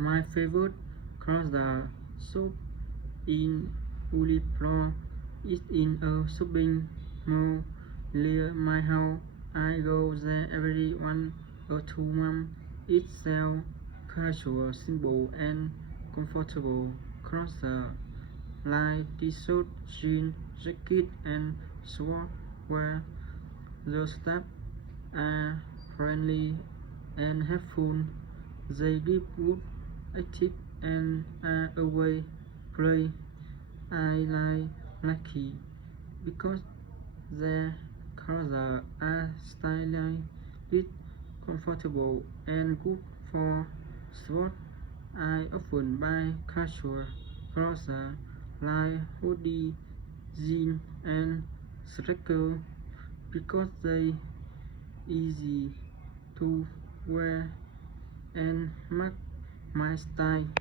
My favorite cross the shop in Ulipro is in a shopping mall near my house. I go there every 1 or 2 months. It sells casual, simple, and comfortable clothes like t-shirt, jeans, jacket, and shorts, where the staff are friendly and helpful. They give good active and away play. I like Lucky because their clothes are stylish, comfortable, and good for sport. I often buy casual clothes like hoodie, jeans, and sneakers because they easy to wear and match my style.